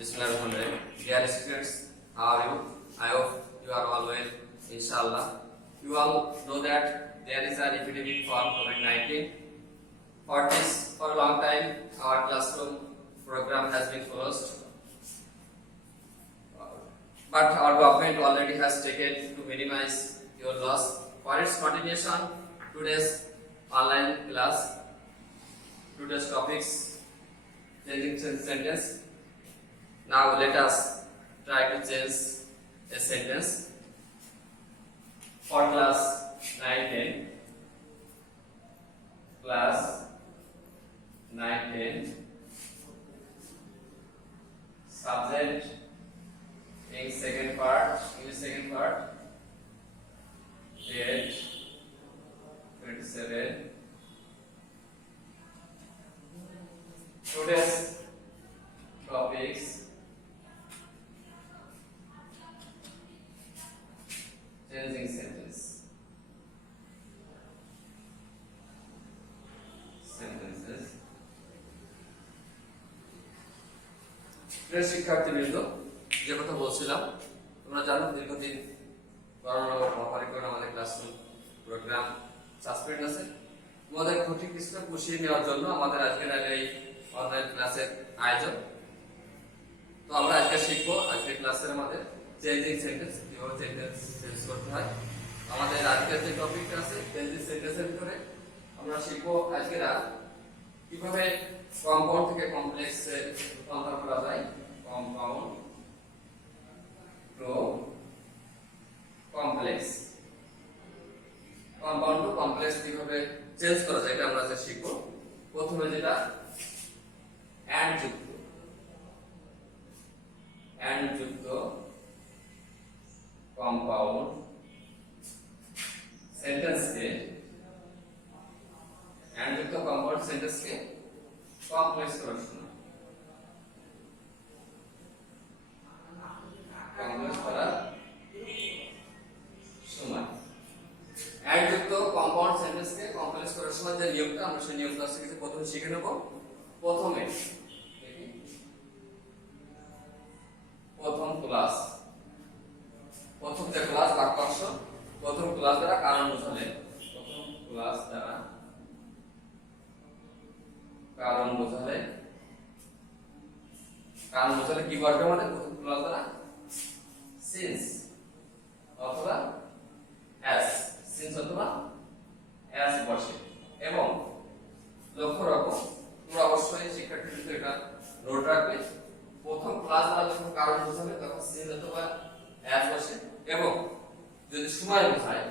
Bismillahirrahmanirrahim. Dear students, how are you? I hope you are all well, inshallah. You all know that there is an epidemic for COVID-19. For a long time, our classroom program has been closed. But our government already has taken to minimize your loss. For its continuation, today's online class, today's topics, changing sentence. Now let us try to change a sentence for class 9-10. Class 9-10. Subject in second part, date 27. Today's topics. Changing sentences. প্রিয় শিক্ষার্থীবৃন্দ, যে কথা বলছিলাম, তোমরা জানো দীর্ঘদিন corona মহামারীর কারণে আমাদের ক্লাসরুম প্রোগ্রাম সাসপেন্ড আছে। তোমাদের ক্ষতি কিছুটা পুষিয়ে নেওয়ার জন্য আমাদের আজকের এই অনলাইন ক্লাসের আয়োজন। তো আমরা আজকে শিখবো, আজকের ক্লাসের আমাদের চেঞ্জিং সেন্টেন্স, কিভাবে সেন্টেন্স চেঞ্জ করতে হয়। আমাদের আজকের যে টপিকটা আছে চেঞ্জিং সেন্টেন্সের ভিতরে আমরা শিখবো আজকের কিভাবে কম্পাউন্ড থেকে কমপ্লেক্সে রূপান্তর করা যায়। Compound to complex, compound to complex কিভাবে চেঞ্জ করা যায় এটা আমরা আজকে শিখবো। প্রথমে যেটা এন্ড যুক্ত কম্পাউন্ড সেন্টেন্সকে কমপ্লেক্স করার সময় এন্ড যুক্ত কম্পাউন্ড সেন্টেন্সকে কমপ্লেক্স করার সময় যে নিয়মটা আমরা সেই নিয়মটা আজকে প্রথমে শিখে নেব। প্রথম যে ক্লাস বাক্যাংশ, প্রথম ক্লাস দ্বারা কারণ বোঝালে, কারণ বোঝালে কি বসবে আমাদের প্রথম ক্লাস দ্বারা সিন্স অথবা অ্যাজ, বসে। এবং লক্ষ্য রাখো, তোমরা অবশ্যই শিক্ষার্থীদের এটা নোট রাখবে, প্রথম ক্লাস দ্বারা যখন কারণ বোঝাবে তখন সিন্স অথবা অ্যাজ বসে। এবং যদি সময় বোঝায়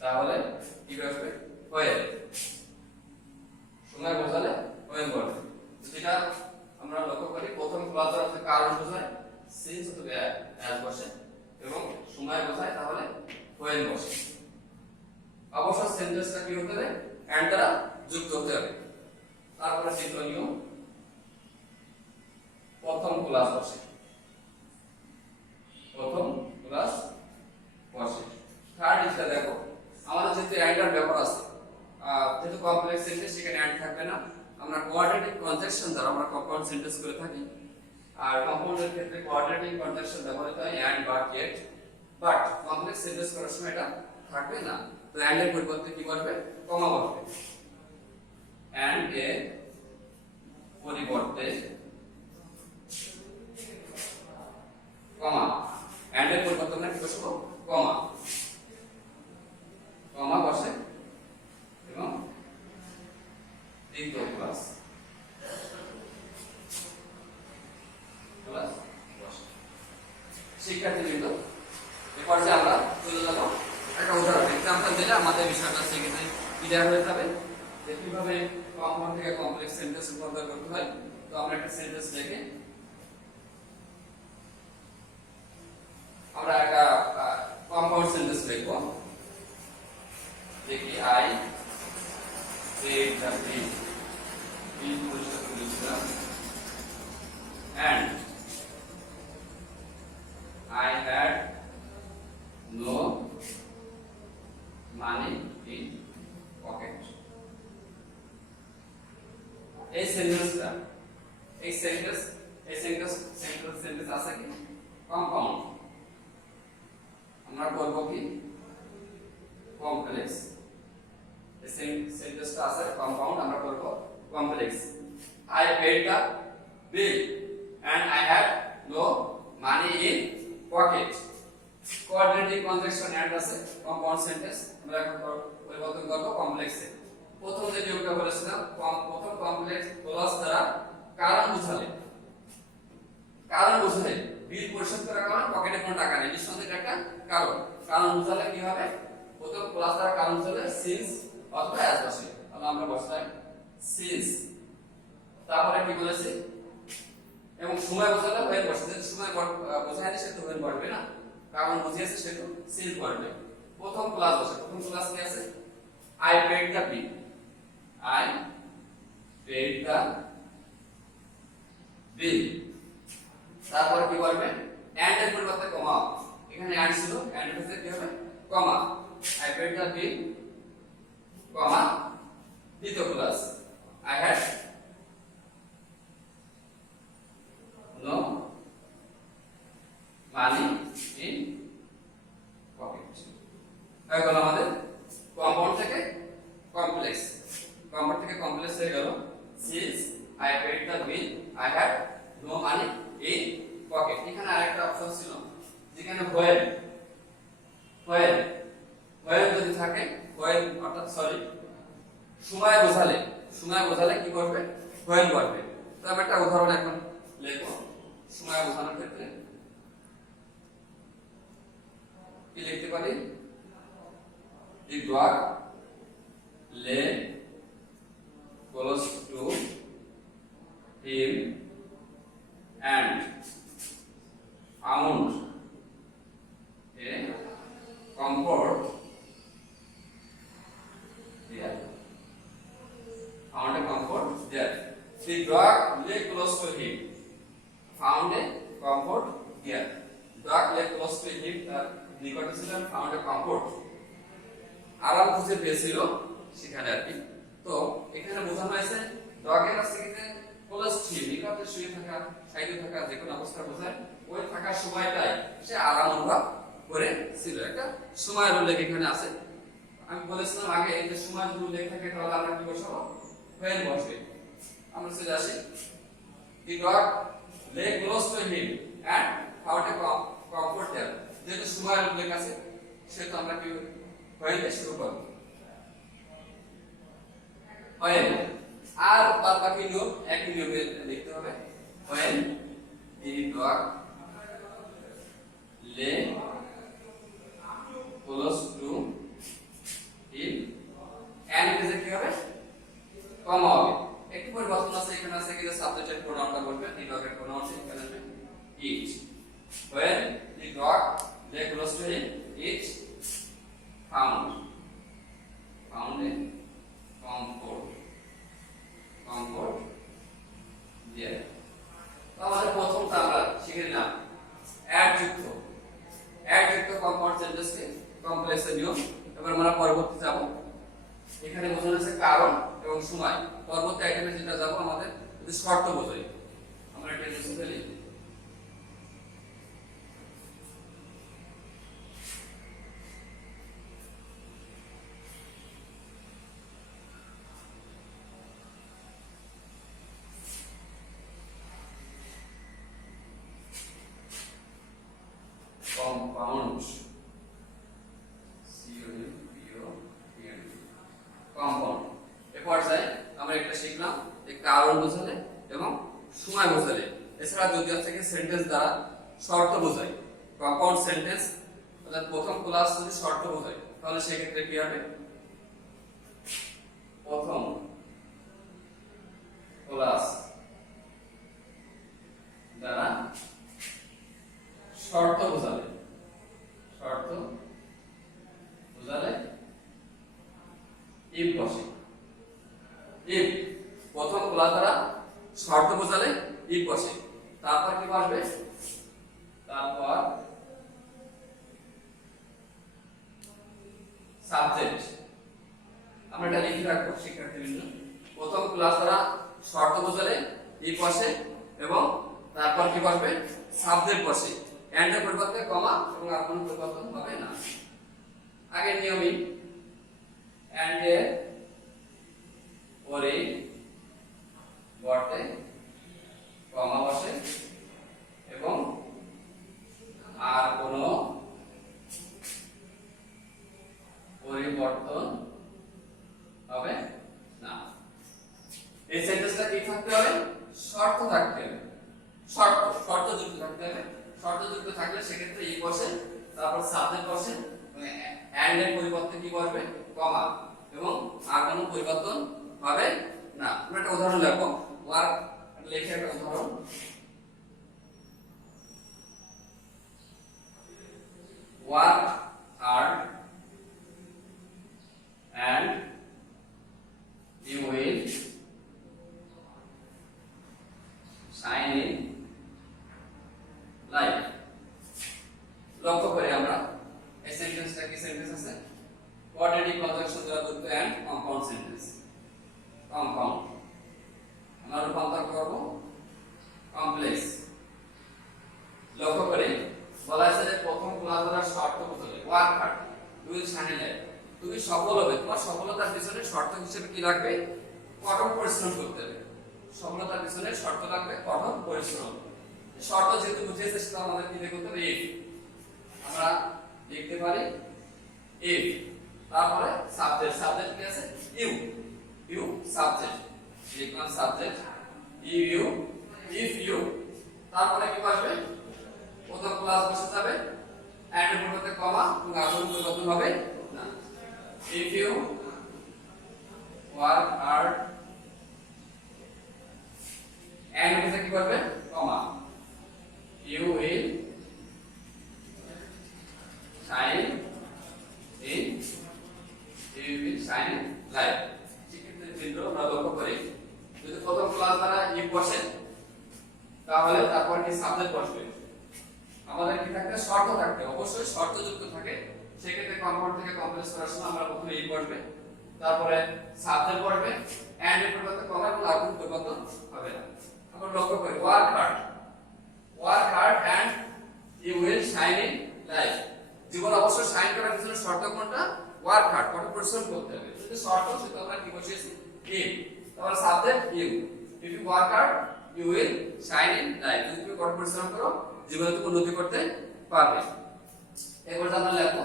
তাহলে কি বসবে? হোয়েন। সময় বোঝালে হোয়েন বসবে। যেটা আমরা লক্ষ্য করি, প্রথম ক্লাস দ্বারা যদি কারণ বোঝায় সিন্স অথবা অ্যাজ বসে এবং সময় বোঝায় তাহলে হোয়েন বসে। অবশ্য সেন্টেন্সটা কি হতে হবে? এন্ড দ্বারা যুক্ত হতে হবে। তারপরে দ্বিতীয় নিয়ম, প্রথম ক্লাস বসে। থার্ড ইজটা দেখো, আমাদের যেহেতু এন্ডার ব্যাপার আছে, যেহেতু কমপ্লেক্স সেন্টেন্স সেখানে এন্ড থাকবে না, আমরা কোয়াড্রেটিক কনজাংশন দ্বারা আমরা কম্পাউন্ড সেন্টেন্স করে থাকি। আর কম্পাউন্ডের ক্ষেত্রে কোয়াড্রেটিক কনজাংশন ব্যবহৃত হয় and, but, yet. But complex sentence করার সময় এটা থাকবে না, তো এন্ড এর পরিবর্তে কি করবে? কমা বসবে। এন্ড এর পরিবর্তে কমা, এন্ড এর পরিবর্তে আমরা কি বসাবো? কমা বসে এবং দ্বিতীয় ক্লাস বসে। শিক্ষার্থীবৃন্দ, এরপর যে আমরা চলে যাবো একটা উদাহরণ এক্সাম্পল দিলে আমাদের বিষয়টা সেক্ষেত্রে ক্লিয়ার হয়ে যাবে যে কিভাবে কম্পাউন্ড থেকে কমপ্লেক্স সেন্টেন্স রূপান্তর করতে হয়। তো আমরা একটা সেন্টেন্স দেখে আমরা একটা কম্পাউন্ড সেন্টেন্স লিখব। দেখি, আই পেড দ্য বিল পরিষ্কার করে দিয়েছিলাম, and I had no money in pocket. এই সেন্টেন্সটা এই সেন্টেন্স আছে কি কম্পাউন্ড আমরা করব কি কমপ্লেক্স এই সেন্টেন্সটা আছে কম্পাউন্ড আমরা করব complex I paid the bill and I had no money in pocket coordinating conjunction and আছে কম্পাউন্ড সেন্টেন্স আমরা এখন পরিবর্তন করব কমপ্লেক্সে প্রথম যে নিয়মটা বলেছিলাম প্রথম কমপ্লেক্স ক্লজ দ্বারা কারণ বোঝালে বিল পরিশোধ করার কারণে পকেটে কোনো টাকা নেই নিঃসন্দেহে একটা কারণ বোঝালে কি হবে প্রথম ক্লজ দ্বারা কারণ বোঝালে সিন্স অথবা অ্যাজ বসে তাহলে আমরা বসাই সিন্স তারপরে কি বলেছে এবং সময় বোঝালে হোয়েন বসে যদি সময় বোঝায়নি সে তো হোয়েন বসবে না কারণ বুঝিয়েছে সে তো সিন্স বসবে প্রথম ক্লাস বসে প্রথম ক্লাস কি আছে I paid the bill I paid the bill তারপর কি করবে and এর পরিবর্তে কমা এখানে and ছিল and এর সাথে কি হবে কমা I paid the bill কমা দ্বিতীয় class I had no money in pocket এখন আমাদের কম্পাউন্ড থেকে কমপ্লেক্স হয়ে গেল since I paid the bill I had no money in pocket এখানে আরেকটা অপশন ছিল যেখানে when যদি থাকে when অর্থাৎ সরি সময় বোঝালে কি করবে when করবে তো আমি একটা উদাহরণ এখন লিখব সময় বোঝানোর ক্ষেত্রে কি লিখতে পারি the dog lay close to him and found a comfort there. The dog lay close to him. Found a comfort there. Dog lay close to him. নিকটে ছিলেন found a comfort. আরাম খুঁজে পেয়েছিল সেখানে আর কি তো এখানে বোঝানো হয়েছে ডগের কাছে থেকে ক্লোজ টু নিকটে শুয়ে থাকা সাইডে থাকা যে কোনো অবস্থা বোঝায় ওই থাকার সময়টাই সে আরাম অনুভব করেছিল একটা সময়ের উল্লেখ এখানে আছে আমি বলেছিলাম আগে এই যে সময়ের যদি উল্লেখ থাকে তাহলে আমরা কি বসাবো when বসবে আমরা চলে আসি the dog lay close to him and found a comfort there যেহেতু সময়ের উল্লেখ আছে সেটা আমরা কি when দিয়ে শুরু করব when আর বাকি নিয়ম একই নিয়মে লিখতে হবে when the dog lay close to him and এর কি হবে কমা হবে একটু পরিবর্তন আছে এখানে আছে কি সাবজেক্টের প্রোনাউনটা বলবে the dog এর প্রোনাউন এখানে আছে it when the dog lay close to him it found a comfort there আমাদের প্রথমটা আমরা শিখে নিলাম অ্যাড যুক্ত কম্পাউন্ড সেন্টেন্সকে কমপ্লেক্সের নিয়ম এবার আমরা পরবর্তী যাব এখানে বোঝানো আছে কারণ এবং সময় পরবর্তী আইটেমে যেটা যাব আমাদের যদি শর্ত বোঝাই আমরা এটা লিখে ফেলি compound compound এ পর্যায়ে আমরা একটা শিখলাম যে কারণ বোঝালে এবং সময় বোঝালে এছাড়া যদি থেকে সেন্টেন্স দ্বারা শর্ত বোঝায় কম্পাউন্ড সেন্টেন্স অর্থাৎ প্রথম ক্লাস যদি শর্ত বোঝায় তাহলে সেই ক্ষেত্রে কি হবে প্রথম ক্লাস দ্বারা শর্ত বোঝালে if বসে if প্রথম ক্লাস দ্বারা শর্ত বোঝালে if বসে তারপর কি বসবে তারপর সাবজেক্ট আমরা এটা লিখে রাখবো শিক্ষার্থীবৃন্দ প্রথম ক্লাস দ্বারা শর্ত বোঝালে এই পাশে এবং তারপর কি বসবে সাবজেক্ট বসে এন্ড এর পরিবর্তে কমা এবং আর কোনো পরিবর্তন হবে না আগের নিয়মই এন্ড এর পরে বর্তে কমা বসে এবং আর কোনো পরিবর্তন হবে না এই সেন্টেন্সটা কি থাকতে হবে শর্ত থাকতে হবে শর্ত যুক্ত থাকতে হবে শর্ত যুক্ত থাকলে সেক্ষেত্রে এই বসে তারপর সাবজেক্ট বসে এন্ড এর পরিবর্তে কি বসবে কমা এবং আর কোনো পরিবর্তন হবে না আমরা একটা উদাহরণ লিখব ওয়ার্ক লিখে একটা উদাহরণ work hard and you will shine in life লক্ষ্য করে আমরা এই সেন্টেন্সটা কি সেন্টেন্স আছে কোয়াড্রেটিক কনজাংশন দ্বারা যুক্ত এন্ড কম্পাউন্ড সেন্টেন্স কম্পাউন্ড আমরা রূপান্তর করব কমপ্লেক্স লক্ষ্য করে বলা আছে যে প্রথম ক্লাস দ্বারা শর্ত বোঝালে work hard will shine in life তুমি সফল হবে তোমার সফলতার পিছনে শর্ত হিসেবে কি লাগবে কঠোর পরিশ্রম করতে হবে সফলতার পিছনে শর্ত লাগবে কঠোর পরিশ্রম শর্ত যেহেতু বুঝিয়েছে সেটা আমাদের কি দেখতে হবে ইফ আমরা লিখতে পারি ইফ তারপরে সাবজেক্ট কি আছে ইউ সাবজেক্ট লিখলাম সাবজেক্ট ইউ ইফ ইউ তারপরে কি আসবে প্রথম ক্লাস বসে যাবে এন্ড এর পরিবর্তে কমা এবং আগের পরিবর্তন হবে না if you work hard and এর কি করবে কমা you will shine in life সেক্ষেত্রে চিত্র আমরা লক্ষ্য করি যদি প্রথম ক্লাস দ্বারা if বসে তাহলে তারপর কি সাবজেক্ট বসবে আমাদের কি থাকতে শর্ত থাকতে অবশ্যই শর্ত যুক্ত থাকে সেক্ষেত্রে কম্পাউন্ড থেকে কমপ্লেক্স করার সময় আমরা প্রথমে এই বসবে তারপরে সাবজেক্ট বসবে এন্ড এর পরিবর্তে কমা এবং আর কোনো পরিবর্তন হবে না আমরা লক্ষ্য করি work hard and you will shine in life জীবন অবশ্যই শাইন করার জন্য শর্ত কোনটা ওয়ার্ক হার্ড কঠোর পরিশ্রম করতে হবে যদি শর্ত সেটা আমরা কি বসিয়েছি ইফ তাহলে subject you if you work hard you will shine in life যদি তুমি কঠোর পরিশ্রম করো জীবনে তুমি উন্নতি করতে পারবে এবার আমরা লিখব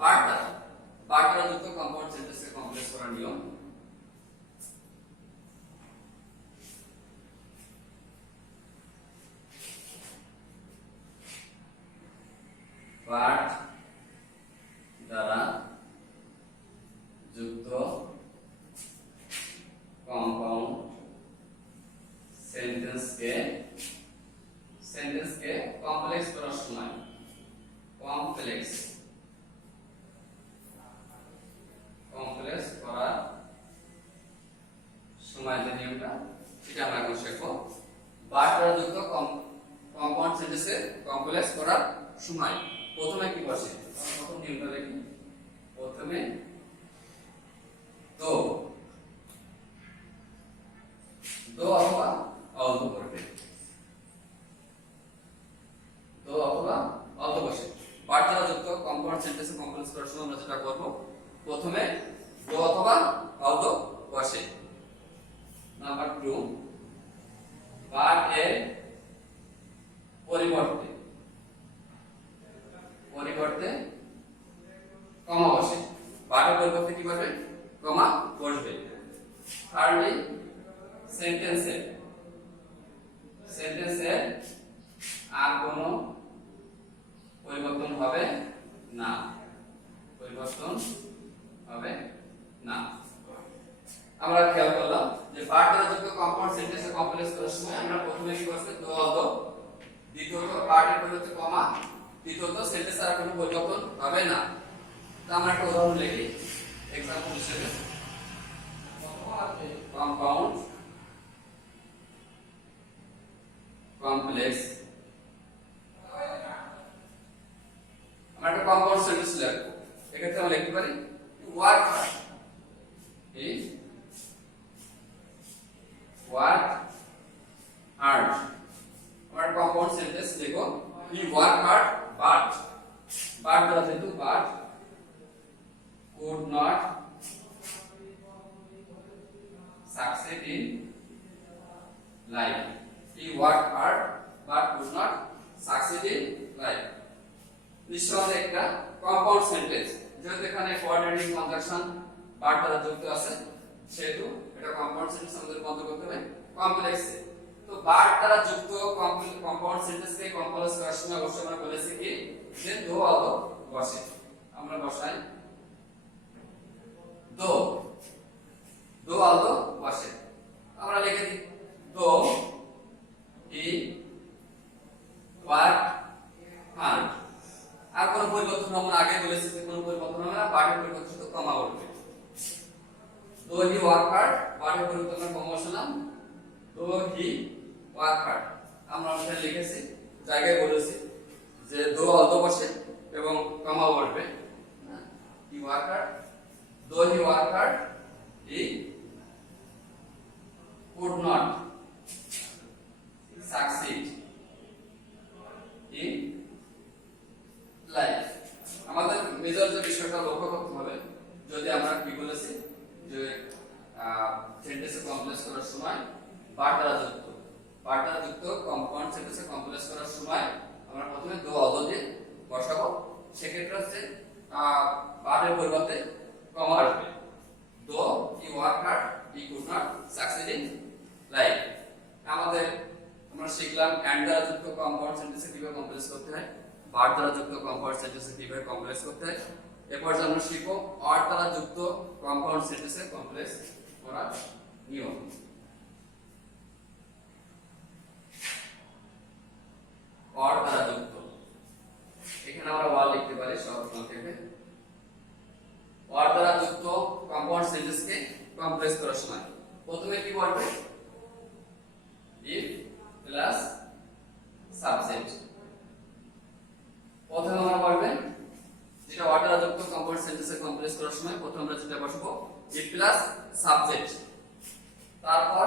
বার্তা যুক্ত কম্পাউন্ড সেন্টেন্সকে কমপ্লেক্স করার নিয়ম বার্ট দ্বারা যুক্ত কম্পাউন্ড সেন্টেন্সকে কমপ্লেক্স করার সময় কমপ্লেক্স করার সময় যে নিয়মটা সেটা আমরা এখন শিখব বার্ট দ্বারা যুক্ত কম্পাউন্ড সেন্টেন্সে কমপ্লেক্স করার সময় প্রথমে কি বসে প্রথম নিয়মটা দেখি প্রথমে দো অথবা অল্প করবে দো অথবা অল্প বসে বার্ট দ্বারা যুক্ত কম্পাউন্ড সেন্টেন্সে কমপ্লেক্স করার সময় আমরা যেটা করব প্রথমে দো অথবা অল্প বসে নাম্বার 2 বার্ট এর পরিবর্তে কমা বসে বার্টের পরিবর্তে কি বসবে কমা বসবে থার্ডলি সেন্টেন্সের আর কোনো পরিবর্তন হবে না আমরা খেয়াল করলাম যে বার্ট দ্বারা যুক্ত কম্পাউন্ড সেন্টেন্সে কমপ্লেক্স করার সময় আমরা প্রথমে কি করতে দো অল্প দ্বিতীয়ত বার্টের পরিবর্তে কমা তৃতীয়ত সেন্টেন্সের আর কোনো পরিবর্তন হবে না তা আমরা একটা উদাহরণ লিখি एग्जांपल হিসেবে কম্পাউন্ড কমপ্লেক্স আমরা একটা কম্পাউন্ড সেন্টেন্স লিখব এক্ষেত্রে আমরা লিখতে পারি ওয়ার্ক হার্ড ওয়ার্ক হার্ড। আমরা কম্পাউন্ড সেন্টেন্স দেখো, he work hard but, but দ্বারা যেহেতু but could not succeed in life. He worked hard but could not succeed in life. নিঃসন্দেহে একটা কম্পাউন্ড সেন্টেন্স, যেহেতু এখানে কোঅর্ডিনেটিং কনজাংশন বাট দ্বারা যুক্ত আছে সেহেতু এটা কম্পাউন্ড সেন্টেন্স আমাদের বন্ধ করতে হবে কমপ্লেক্স। তো বাট দ্বারা যুক্ত কম্পাউন্ড সেন্টেন্সকে কমপ্লেক্স করার সময় অবশ্যই আমরা বলেছি কি যে দো আলো বসে। আমরা বসাই দো, দো আলো বসে। আমরা লিখে দিই দো হি ওয়ার্ক হার্ড। আর কোনো পরিবর্তন আমরা আগে বলেছি যে কোনো পরিবর্তন হবে না, বাটের পরিবর্তন শুধু কমা উঠবে। দো হি ওয়ার্ক হার্ড, বাটের পরিবর্তন কমা বসালাম দো হি ওয়ার্ক হার্ড। আমরা ওখানে লিখেছি জায়গায় বলেছি যে দো আলো বসে এবং কমা উঠবে। হি ওয়ার্ক হার্ড, দো he work hard he could not succeed in life. আমাদের মেজর যে বিষয়টা লক্ষ্য করতে হবে, যদি আমরা কি বলেছি যে সেন্টেন্স কমপ্লেক্স করার সময় বাট দ্বারা যুক্ত কম্পাউন্ড সেন্টেন্স কমপ্লেক্স করার সময় আমরা প্রথমে দো অদো দিয়ে বসাবো। সেক্ষেত্রে হচ্ছে বাটের পরিবর্তে কমা আসবে। দো he work hard he could not succeed in life. আমরা শিখলাম এন্ড দ্বারা যুক্ত কম্পাউন্ড সেন্টেন্স কিভাবে কমপ্লেক্স করতে হয়, বার দ্বারা যুক্ত কম্পাউন্ড সেন্টেন্স কিভাবে কমপ্লেক্স করতে হয়। এরপর আমরা শিখব অর দ্বারা যুক্ত কম্পাউন্ড সেন্টেন্স কমপ্লেক্স করার নিয়ম। অর দ্বারা যুক্ত, এখানে আমরা ওয়ার লিখতে পারি সবসময় থেকে। অর দ্বারা যুক্ত কম্পাউন্ড সেন্টেন্সকে কমপ্লেক্স করার সময় প্রথমে কি বলবে if প্লাস সাবজেক্ট। প্রথমে আমরা বলবেন যেটা অর দ্বারা যুক্ত কম্পাউন্ড সেন্টেন্সে কমপ্লেক্স করার সময় প্রথমে আমরা যেটা বসাবো if প্লাস সাবজেক্ট, তারপর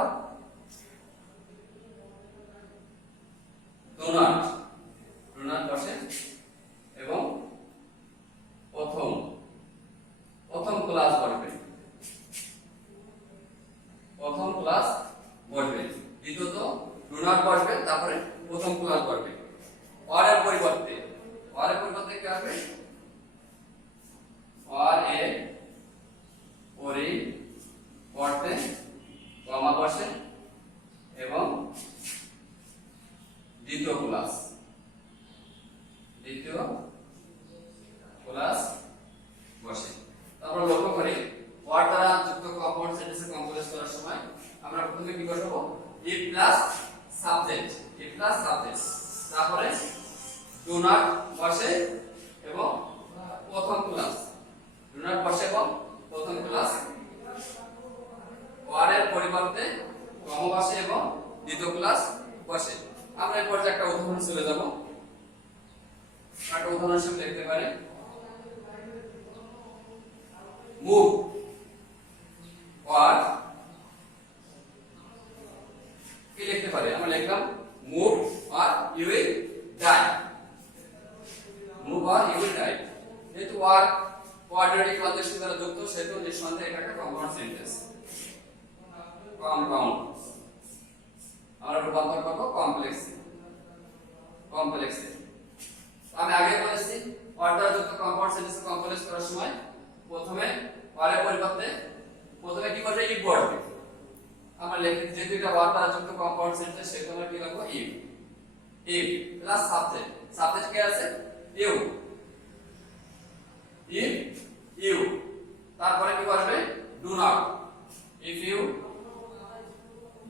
do not বসে এবং প্রথম ক্লাস বলবে, প্রথম ক্লাস বলবে। দ্বিতীয়ত ডু নট বসবে, তারপরে প্রথম ক্লাস বলবে। অর এর পরিবর্তে কি হবে অর এর পরিবর্তে কমা বসে এবং দ্বিতীয় ক্লাস বসে। তারপর লক্ষ্য করি অর দ্বারা যুক্ত কম্পাউন্ড সেন্টেন্সে কমপ্লেক্স করার সময় আমরা প্রথমে কি বসাবো if প্লাস সাবজেক্ট, তারপরে ডু নট বসে এবং প্রথম ক্লাস, অর এর পরিবর্তে কমা বসে এবং দ্বিতীয় ক্লাস বসে। আমরা এই পর্যায়ে একটা উদাহরণ চলে যাব। একটা উদাহরণ হিসেবে লিখতে পারি মুভ অর কি লিখতে পারি, আমরা লিখলাম move or you will die. Move or you will die, যেহেতু অর কোঅর্ডিনেটিং কনজাংশন দ্বারা যুক্ত সেহেতু নিঃসন্দেহে এটা একটা কম্পাউন্ড সেন্টেন্স। কম্পাউন্ড আমরা রূপান্তর করব কমপ্লেক্সে। আমি আগে বলেছি অর দ্বারা যুক্ত কম্পাউন্ড সেন্টেন্স কমপ্লেক্স করার সময় প্রথমে অর এর পরিবর্তে প্রথমে কি করবে if বসবে। আমরা লিখি যেহেতু এটা অর দ্বারা যুক্ত কম্পাউন্ড সেন্টেন্স সেহেতু আমরা কি লিখব if প্লাস সাবজেক্ট কি আছে ইউ, if you, তারপরে কি বসবে do not, if you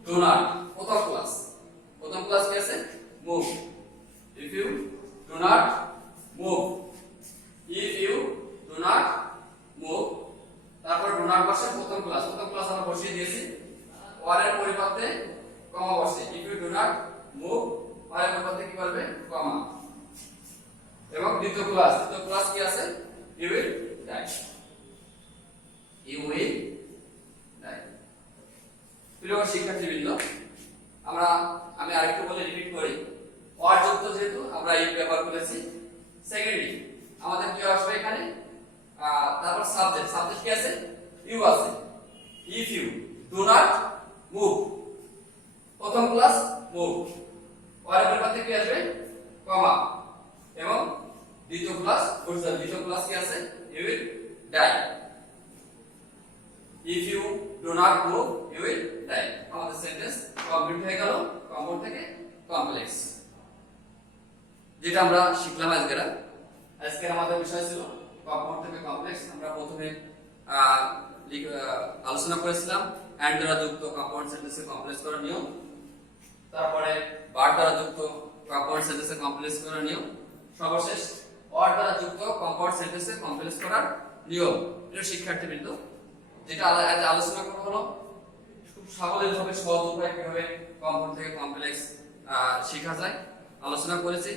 do not, প্রথম ক্লাস কি আছে move, if you do not move, if you do not move, তারপর do not বসে প্রথম ক্লাস আমরা বসিয়ে দিয়েছি। অর এর পরিবর্তে কমা বসে if you do not move, or এর পরিবর্তে কি বলবে কমা এবং দ্বিতীয় ক্লাস কি আছে you will die, প্রিয় শিক্ষার্থীবৃন্দ, সাবজেক্ট কি আছে? ইউ আছে। If you do not move, প্রথম ক্লাস মুভ, পরের পরিবর্তে কি আসবে? কমা, এবং দ্বিতীয় ক্লাস কি আছে? You will die. If you do not move you will die. আমাদের সেন্টেন্স কমপ্লিট হয়ে গেল কমন থেকে কমপ্লেক্স, যেটা আমরা শিখলাম আজকের আমাদের বিষয় ছিল কমন থেকে কমপ্লেক্স। আমরা প্রথমে আলোচনা করেছিলাম অ্যান্ড দ্বারা যুক্ত কম্পাউন্ড সেন্টেন্সে কমপ্লেক্স করার নিয়ম, তারপরে বার দ্বারা যুক্ত কম্পাউন্ড সেন্টেন্সে কমপ্লেক্স করার নিয়ম, সর্বশেষ অর দ্বারা যুক্ত কম্পাউন্ড সেন্টেন্সে কমপ্লেক্স করার নিয়ম। প্রিয় শিক্ষার্থীবৃন্দ, যেটা আজ আলোচনা করা হলো খুব সাবলীলভাবে সহজ উপায়ে কিভাবে কমন থেকে কমপ্লেক্স শেখা যায় আলোচনা করেছি।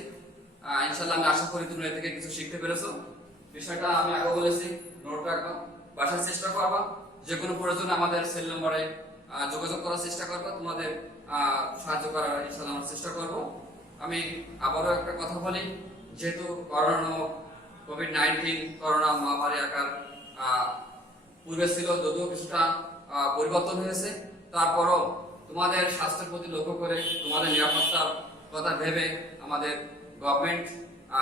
ইনশাআল্লাহ আমি আশা করি তোমরা এ থেকে কিছু শিখতে পেরেছো। বিষয়টা আমি আগে বলেছি, নোট রাখবা, বাসার চেষ্টা করবা, যে কোনো প্রয়োজনে আমাদের সেল নম্বরে যোগাযোগ করার চেষ্টা করবা, তোমাদের সাহায্য করার ইনশাআল্লাহ আমরা চেষ্টা করব। আমি আবারও একটা কথা বলি, যেহেতু করোনা নামক কোভিড-19 করোনা মহামারী আকার পূর্বে ছিল, যদিও কিছুটা পরিবর্তন হয়েছে, তারপরও তোমাদের স্বাস্থ্যের প্রতি লক্ষ্য করে, তোমাদের নিরাপত্তার কথা ভেবে আমাদের গভর্নমেন্ট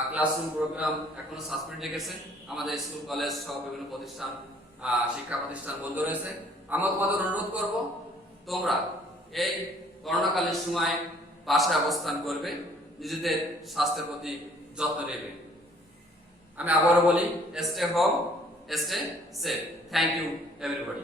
ক্লাসরুম প্রোগ্রাম এখনো সাসপেন্ড রেখেছে। আমাদের স্কুল কলেজ সহ বিভিন্ন প্রতিষ্ঠান শিক্ষা প্রতিষ্ঠান বন্ধ রয়েছে। আমরা তোমাদের অনুরোধ করব, তোমরা এই করোনাকালীন সময় বাসায় অবস্থান করবে, নিজেদের স্বাস্থ্যের প্রতি যত্ন নেবে। আমি আবারও বলি, stay home, stay safe. Thank you everybody.